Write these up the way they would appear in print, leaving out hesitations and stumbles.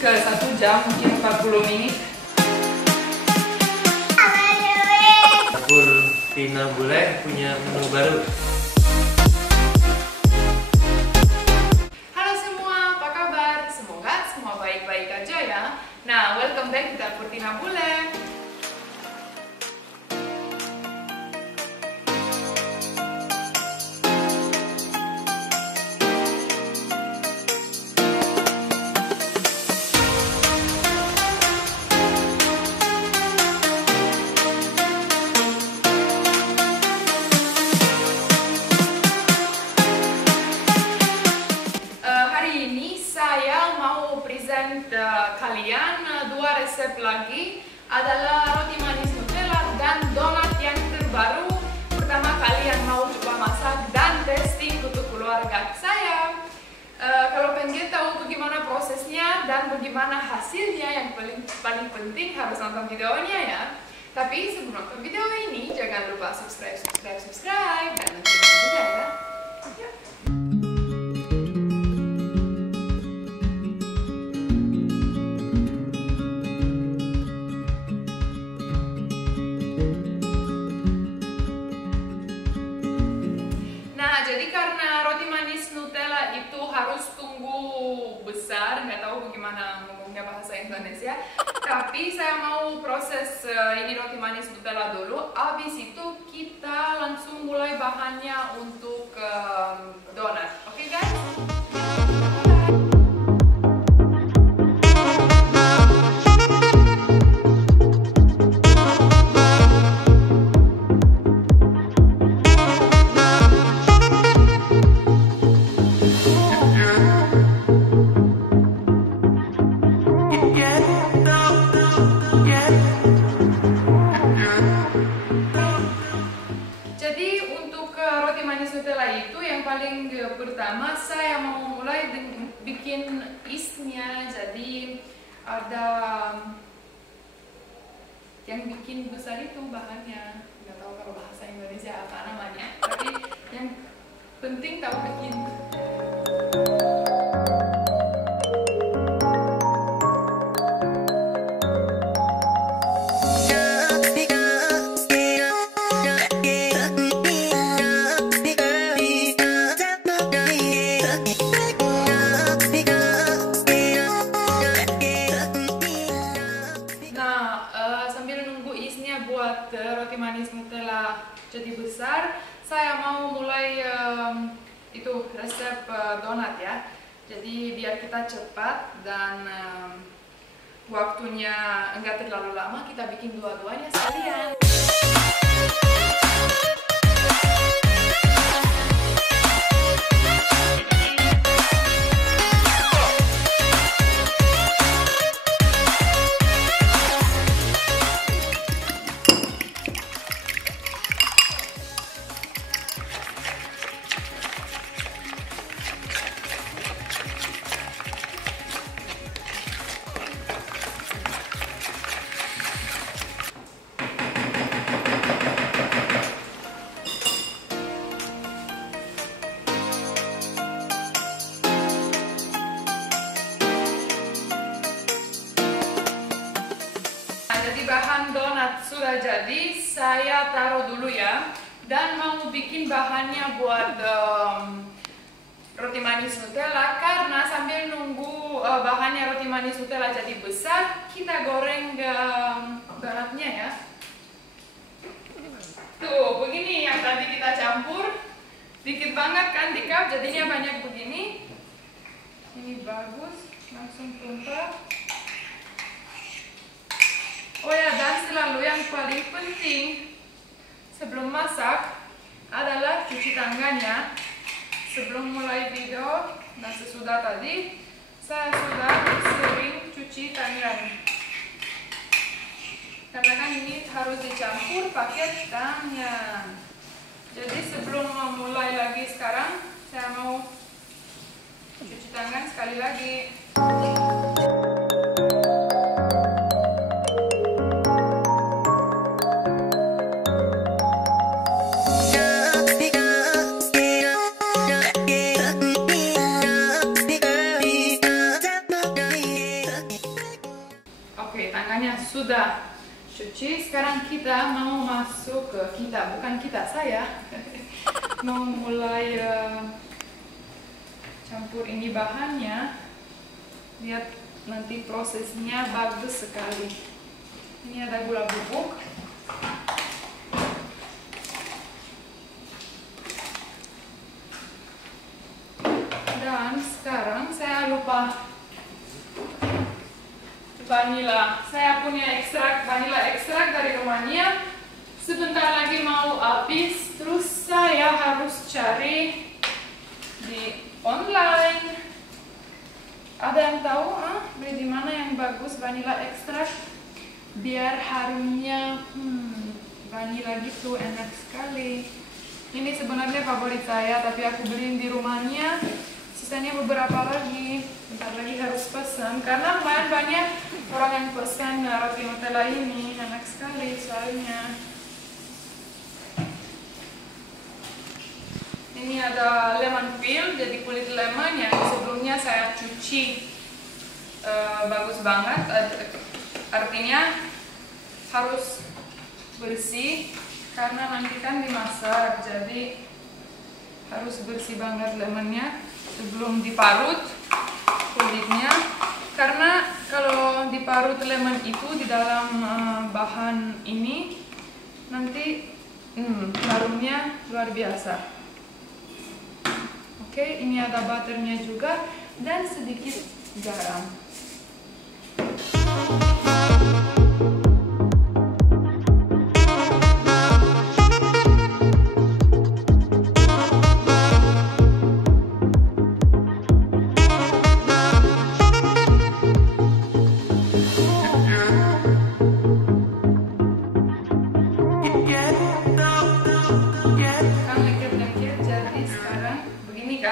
ke 1 jam, mungkin 40 menit. Dapur Tina Bule punya menu baru. Halo semua, apa kabar? Semoga semua baik-baik aja ya. Nah, welcome back di Dapur Tina Bule. Kalian dua resep lagi adalah roti manis Nutella dan donat yang terbaru. Pertama kali yang mau coba masak dan testing untuk keluarga saya. Kalau pengen tahu bagaimana prosesnya dan bagaimana hasilnya, yang paling penting harus nonton videonya ya. Tapi sebelum nonton video ini jangan lupa subscribe dan nonton juga ya. Yuk. Jadi karena roti manis Nutella itu harus tunggu besar, nggak tahu bagaimana ngomongnya bahasa Indonesia, tapi saya mau proses ini roti manis Nutella dulu. Abis itu kita langsung mulai bahannya untuk donat. Oke guys? Paling pertama saya mau mulai bikin isnya. Jadi ada yang bikin besar itu bahannya, nggak tahu kalau bahasa Indonesia apa namanya, tapi yang penting tahu bikin. Buat roti manis Nutella jadi besar, saya mau mulai itu resep donat ya. Jadi biar kita cepat dan waktunya enggak terlalu lama, kita bikin dua-duanya sekalian. Jadi bahan donat sudah jadi, saya taruh dulu ya. Dan mau bikin bahannya buat roti manis Nutella. Karena sambil nunggu bahannya roti manis Nutella jadi besar, kita goreng donatnya ya. Tuh, begini yang tadi kita campur. Dikit banget kan di cup, jadinya banyak begini. Ini bagus, langsung tumpah. Oh ya, dan selalu yang paling penting sebelum masak adalah cuci tangannya. Sebelum mulai video dan sesudah tadi, saya sudah sering cuci tangan. Karena kan ini harus dicampur pakai tangan. Jadi sebelum mulai lagi sekarang, saya mau cuci tangan sekali lagi. sudah cuci. Sekarang kita mau masuk ke saya mau mulai campur ini bahannya. Lihat nanti prosesnya bagus sekali. Ini ada gula bubuk. Dan sekarang saya lupa vanila. Saya punya vanila ekstrak dari Romania. Sebentar lagi mau habis, terus saya harus cari di online. Ada yang tahu beli di mana yang bagus vanila ekstrak? Biar harumnya vanila gitu, enak sekali. Ini sebenarnya favorit saya, tapi aku beliin di Rumania. Sisanya beberapa lagi. Bentar lagi harus pesan karena lumayan banyak orang yang pesan roti Nutella ini. Enak sekali soalnya. Ini ada lemon peel, jadi kulit lemon yang sebelumnya saya cuci bagus banget. Artinya harus bersih karena nanti kan dimasak, jadi harus bersih banget lemonnya sebelum diparut kulitnya. Karena kalau diparut lemon itu di dalam bahan ini nanti harumnya luar biasa. Oke, ini ada butternya juga dan sedikit garam.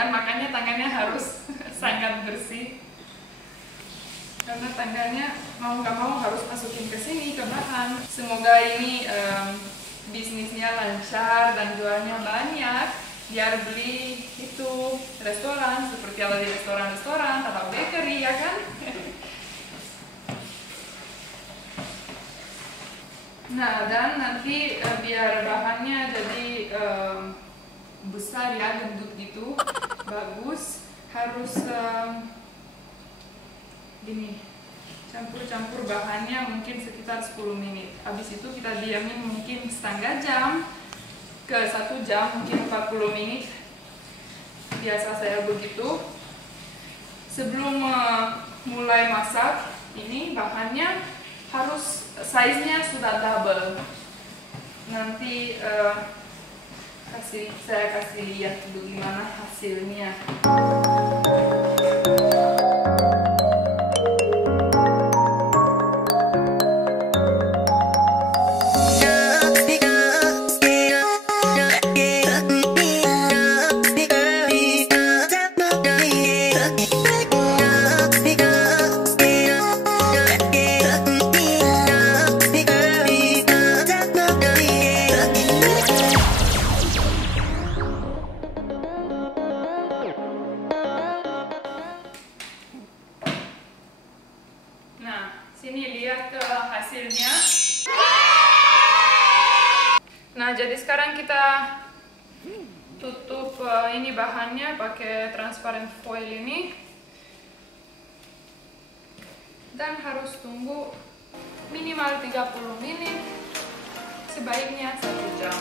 Makanya tangannya harus sangat bersih karena tangannya mau nggak mau harus masukin ke sini ke bahan. Semoga ini bisnisnya lancar dan jualnya banyak biar beli itu restoran seperti ada di restoran atau bakery, ya kan? Nah, dan nanti biar bahannya jadi besar ya, gendut gitu, bagus, harus gini, campur-campur bahannya mungkin sekitar 10 menit. Habis itu kita diamin mungkin setengah jam ke 1 jam, mungkin 40 menit. Biasa saya begitu. Sebelum mulai masak, ini bahannya harus size-nya sudah double. Nanti saya kasih lihat bagaimana hasilnya. Sini lihat hasilnya. Nah, jadi sekarang kita tutup ini bahannya pakai transparent foil ini. Dan harus tunggu minimal 30 menit. Sebaiknya 1 jam.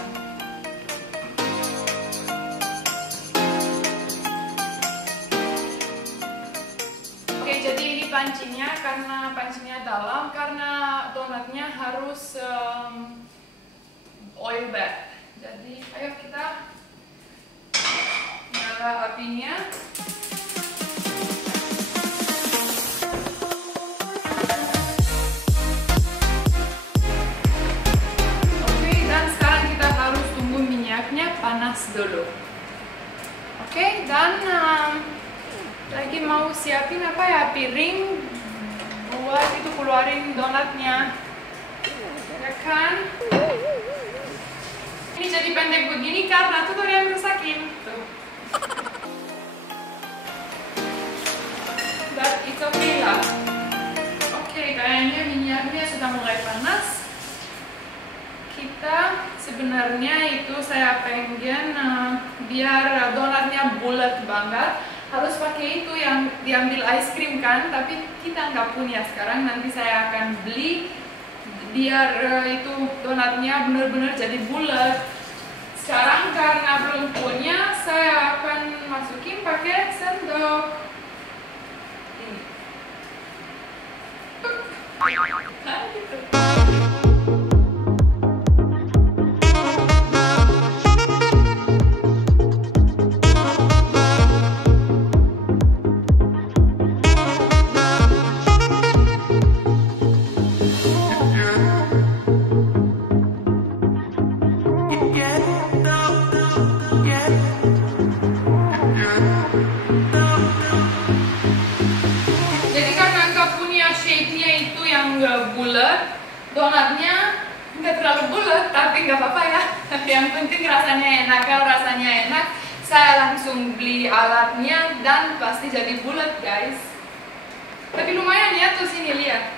Oke, jadi ini pancinya, karena pancinya dalam, karena donatnya harus oil bath. Jadi ayo kita nyala apinya. Oke, dan sekarang kita harus tunggu minyaknya panas dulu. Oke, dan lagi mau siapin apa ya, piring buat itu keluarin donatnya, ya kan? Ini jadi pendek begini karena tutor yang rusakin tuh. But it's okay lah. Oke, kayaknya minyaknya sudah mulai panas. Kita sebenarnya itu saya pengen biar donatnya bulat banget. Harus pakai itu yang diambil ice cream kan, tapi kita nggak punya sekarang. Nanti saya akan beli biar itu donatnya benar-benar jadi bulat. Sekarang karena belum punya, saya akan masukin pakai sendok. Ini. Nah, gitu. Nggak bulat, donatnya nggak terlalu bulat, tapi nggak apa-apa ya. Yang penting rasanya enak. Kalau rasanya enak, saya langsung beli alatnya dan pasti jadi bulat, guys. Tapi lumayan ya, tuh sini lihat.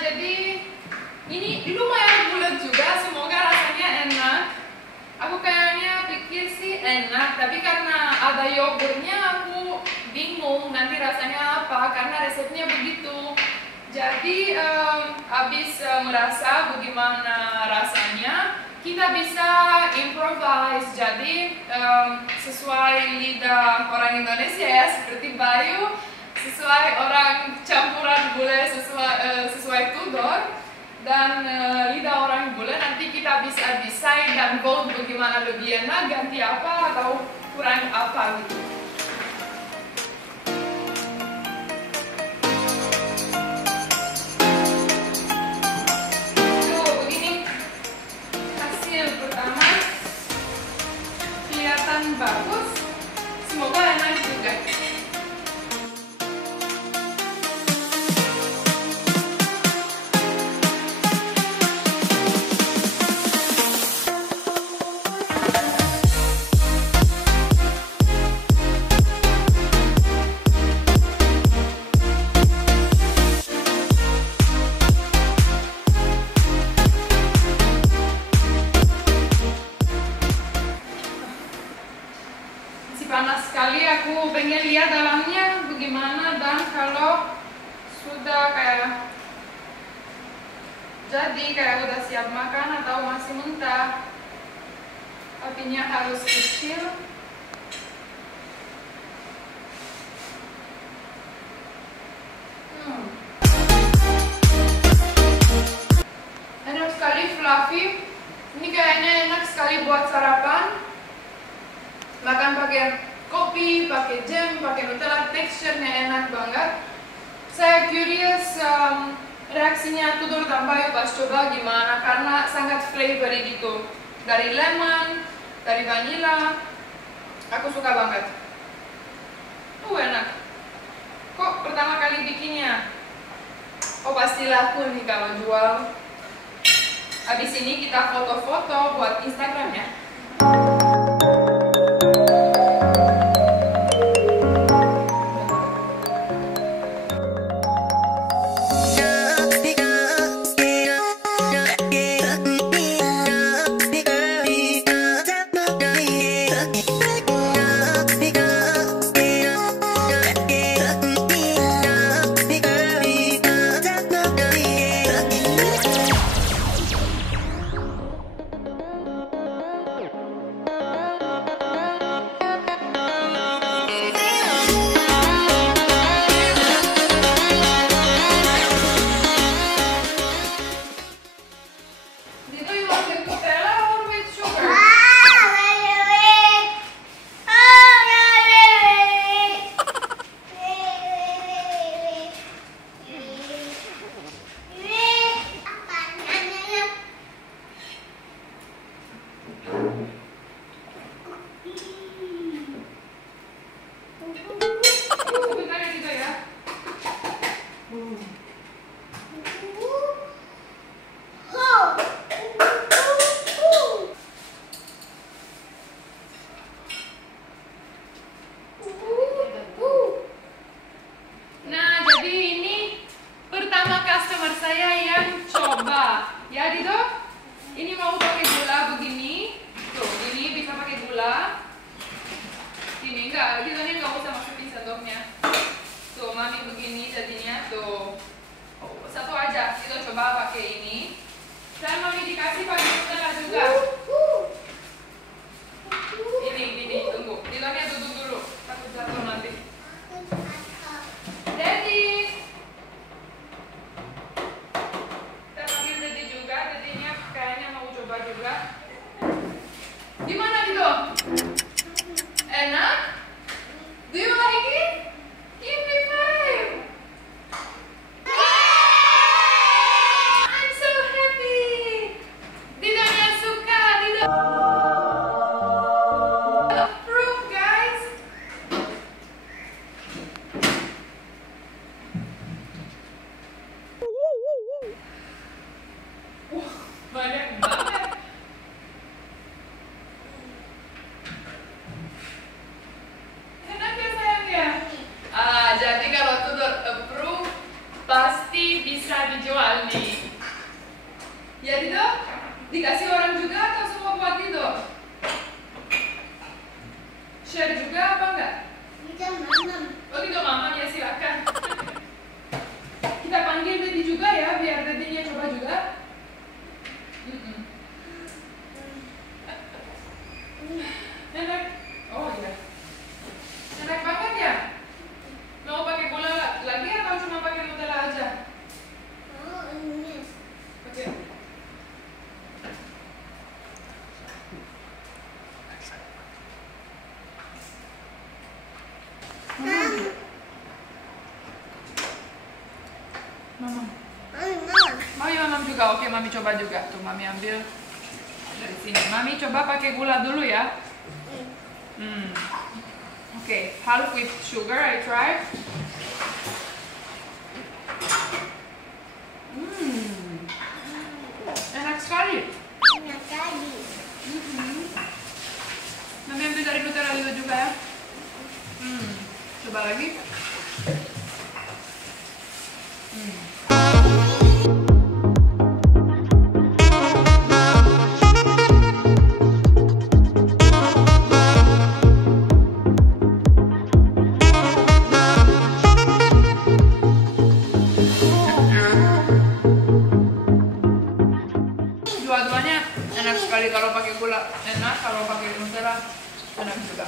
Jadi ini lumayan bulat juga, semoga rasanya enak. Aku kayaknya pikir sih enak, tapi karena ada yogurtnya aku bingung nanti rasanya apa, karena resepnya begitu. Jadi habis merasa bagaimana rasanya, kita bisa improvise. Jadi sesuai lidah orang Indonesia ya, seperti Bayu, sesuai orang campuran bule, sesuai Tudor dan lidah orang bule, nanti kita bisa decide dan vote bagaimana lebih enak, ganti apa atau kurang apa gitu. Tuh begini hasil pertama, kelihatan bagus, semoga enak juga. Panas sekali, aku pengen lihat dalamnya bagaimana, dan kalau sudah kayak jadi kayak udah siap makan atau masih mentah, apinya harus kecil. Enak sekali, fluffy. Ini kayaknya enak sekali buat sarapan. Makan pakai kopi, pakai jam, pakai Nutella, teksturnya enak banget. Saya curious reaksinya Tudor dan Bayu pas coba gimana, karena sangat flavory gitu. Dari lemon, dari vanilla, aku suka banget. Enak. Kok pertama kali bikinnya? Oh pasti laku nih kalau jual. Habis ini kita foto-foto buat Instagram ya. begini jadinya tuh. Satu aja, kita coba pakai ini. Dan mami dikasih pakai Nutella juga. Ini, tunggu. Dilanya duduk dulu. Takut jatuh nanti. Daddy. Kita panggil Daddy juga. Daddy-nya kayaknya mau coba juga. Gimana gitu? Enak? Do you like it? Give me 5. I'm so happy. Didonya suka. Dido approve, guys. Wah, banyak banget. Enak ya sayang ya? Jadi kalau tutor approve pasti bisa dijual nih. Ya Dido? Dikasih orang juga atau semua buat Dido? Share juga apa enggak? Oh Dido mama ya silakan. Kita panggil Daddy juga ya biar Daddy-nya coba juga. Enak. Oh iya. Enak banget ya? Mau pakai gula lagi atau cuma pakai Nutella aja? Oke. Mama. Mami mamam juga. Oke, mami coba juga. Tuh mami ambil dari sini. Mami coba pakai gula dulu ya. Okay, half with sugar. I try. Enak sekali. Mami ambil dari Nutella Lido juga ya. Coba lagi. Dua-duanya enak sekali. Kalau pakai gula enak, kalau pakai Nutella enak juga.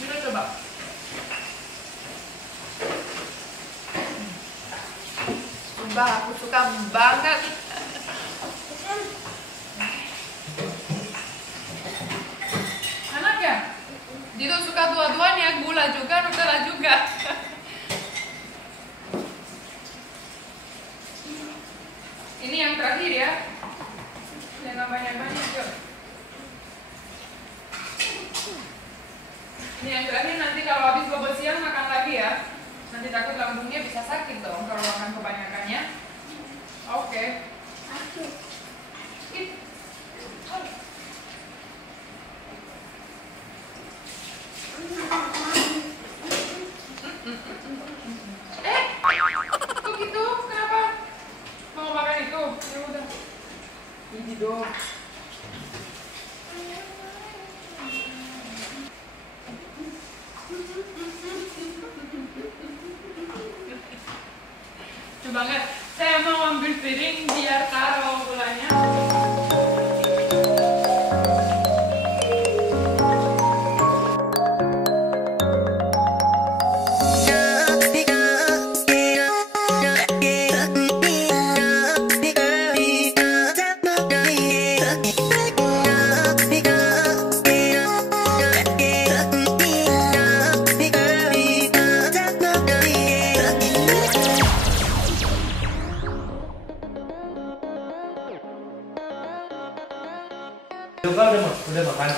Kita coba. Sumpah aku suka banget. Enak ya? Dido suka dua-duanya, gula juga, Nutella juga. Ini yang terakhir ya. Jangan banyak-banyak yuk. Ini yang terakhir, nanti kalau habis bobo siang makan lagi ya. Nanti takut lambungnya bisa sakit dong kalau makan kebanyakannya. Oke. Kok gitu? Kenapa? Mau makan itu? Ya udah. Ini dong. Lucu banget. Saya mau ambil piring biar taruh gulanya. Yoga udah makan?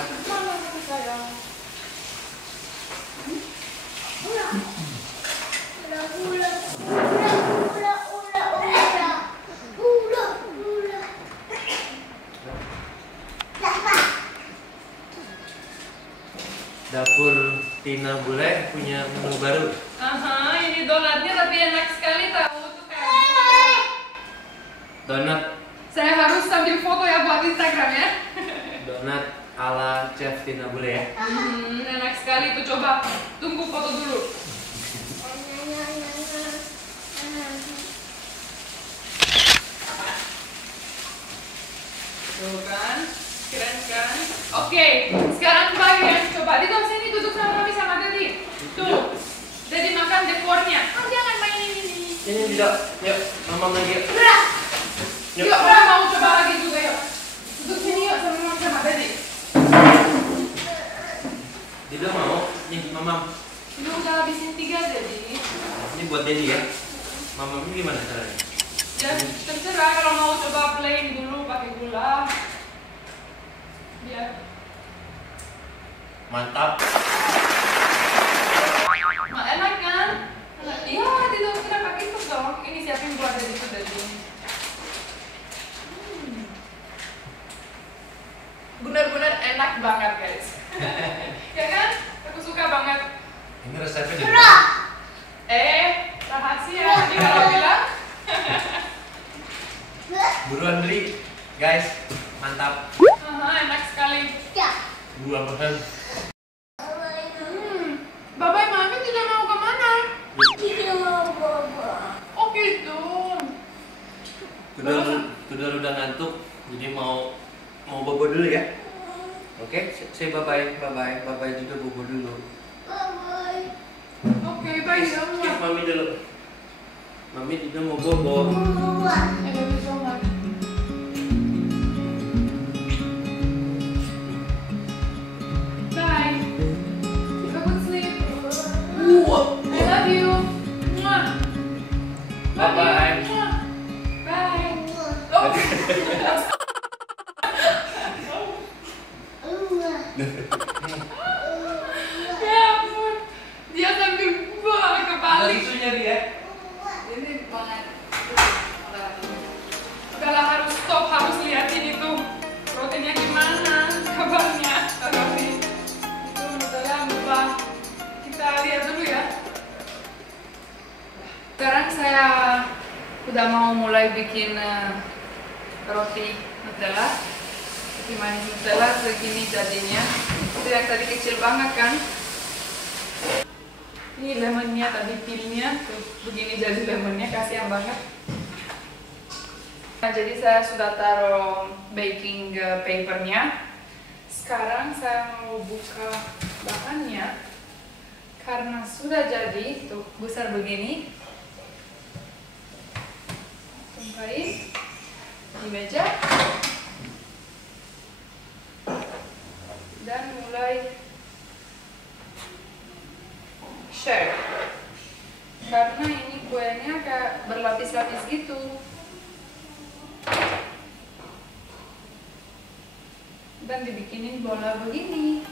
Dapur Tina Bule punya menu baru. Ini donatnya tapi enak sekali tahu tuh kayak Donat. Saya harus sambil foto ya buat Instagram ya. Donat ala Chef Tina Bule ya. Enak sekali tuh, coba. Tunggu foto dulu. Oke, sekarang bagian coba di sini duduk sama Mami sama Dedi. Tuh, Dedi makan dekornya. Oh, jangan main ini. Ini tidak. Yuk, mama lagi. Yuk, Bra mau coba lagi juga yuk. Duduk sini yuk sama Mami sama Dedi. Tidak mau. Nih, mama. Lu udah habisin 3 Dedi. Ini buat Dedi ya. Mama ini gimana caranya? Ya terserah kalau mau coba plain dulu pakai gula. Biar Mantap. enak kan? Iya, tidak kena pakai itu dong. Ini siapin buat Dedi itu Dedi. Benar-benar enak banget guys. Ya kan? Aku suka banget. Ini resepnya dari Rahasia nanti kalau bilang. buruan beli, guys. Mantap. Enak sekali. 2%. Babai Mami tidak mau kemana? Oh gitu. Tudor udah ngantuk, jadi mau bobo dulu ya. Oke, say bye bye juga bobo dulu. Oke, bye semua. Skip mami dulu. Mami juga mau bobo. I love you so much. Bye. Have a good sleep. I love you. Mwah. Love you. Bye-bye. Mwah. Bye. Oh. Ya ampun. Dia sambil kebalik. Susunya dia. Ini banget. Udahlah harus stop, harus liatin itu proteinnya gimana, kabarnya. Tapi itu Nutella lupa. Kita lihat dulu ya. Sekarang saya udah mau mulai bikin roti Nutella. Roti manis Nutella begini jadinya. Itu yang tadi kecil banget kan? Ini lemonnya tadi pilnya tuh begini jadi lemonnya, kasihan banget. Nah, jadi saya sudah taruh baking papernya. Sekarang saya mau buka bahannya karena sudah jadi tuh besar begini. Tumpahin di meja dan mulai share. Karena ini kuenya kayak berlapis-lapis gitu. Dan dibikinin bola begini.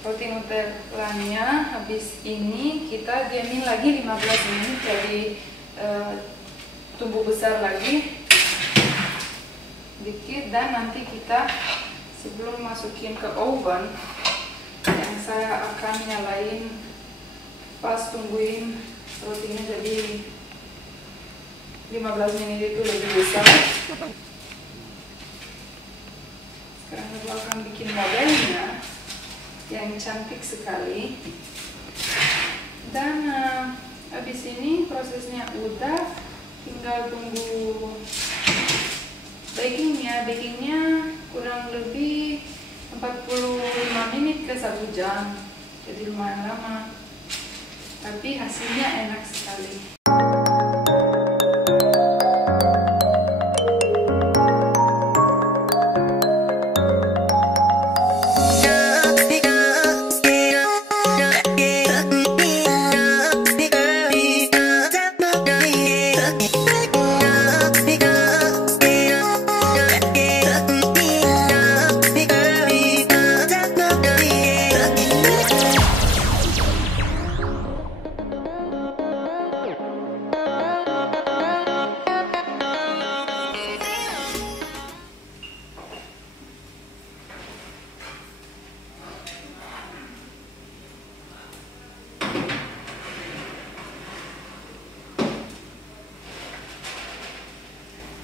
roti nutellanya. Habis ini kita diamin lagi 15 menit jadi tumbuh besar lagi dikit, dan nanti kita sebelum masukin ke oven yang saya akan nyalain pas tungguin rotinya jadi 15 menit itu lebih besar. Sekarang aku akan bikin modelnya yang cantik sekali. Dan habis ini prosesnya udah, tinggal tunggu bakingnya. Bakingnya kurang lebih 45 menit ke 1 jam, jadi lumayan lama, tapi hasilnya enak sekali.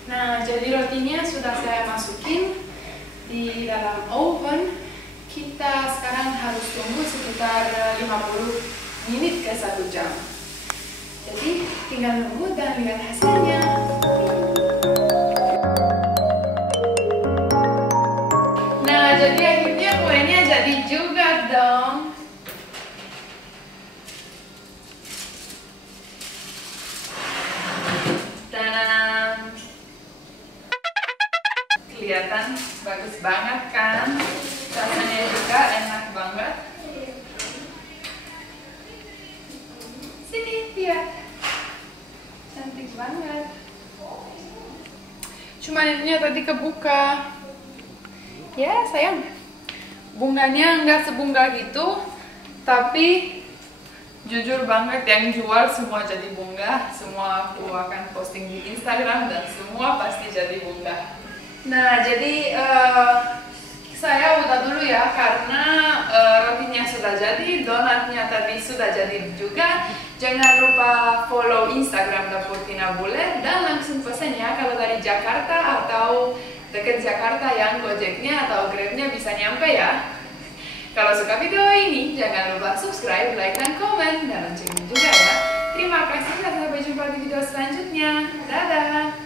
Nah, jadi rotinya sudah saya masukin di dalam oven. Kita sekarang harus tunggu sekitar 50 menit ke 1 jam. Jadi tinggal nunggu dan lihat hasilnya. Nah, jadi akhirnya kuenya jadi juga dong. Kelihatan bagus banget kan, rasanya juga enak banget. Sini lihat, cantik banget. Cuma ininya tadi kebuka. Ya sayang, bunganya nggak sebunga gitu, tapi jujur banget yang jual semua jadi bunga. Semua aku akan posting di Instagram dan semua pasti jadi bunga. Nah, jadi saya udah dulu ya, karena rotinya sudah jadi, donatnya tadi sudah jadi juga. Jangan lupa follow Instagram Dapur Tina Bule dan langsung pesen ya. Kalau dari Jakarta atau dekat Jakarta yang Gojeknya atau Grabnya bisa nyampe ya. Kalau suka video ini, jangan lupa subscribe, like, dan komen, dan loncengnya juga ya. Terima kasih dan sampai jumpa di video selanjutnya. Dadah!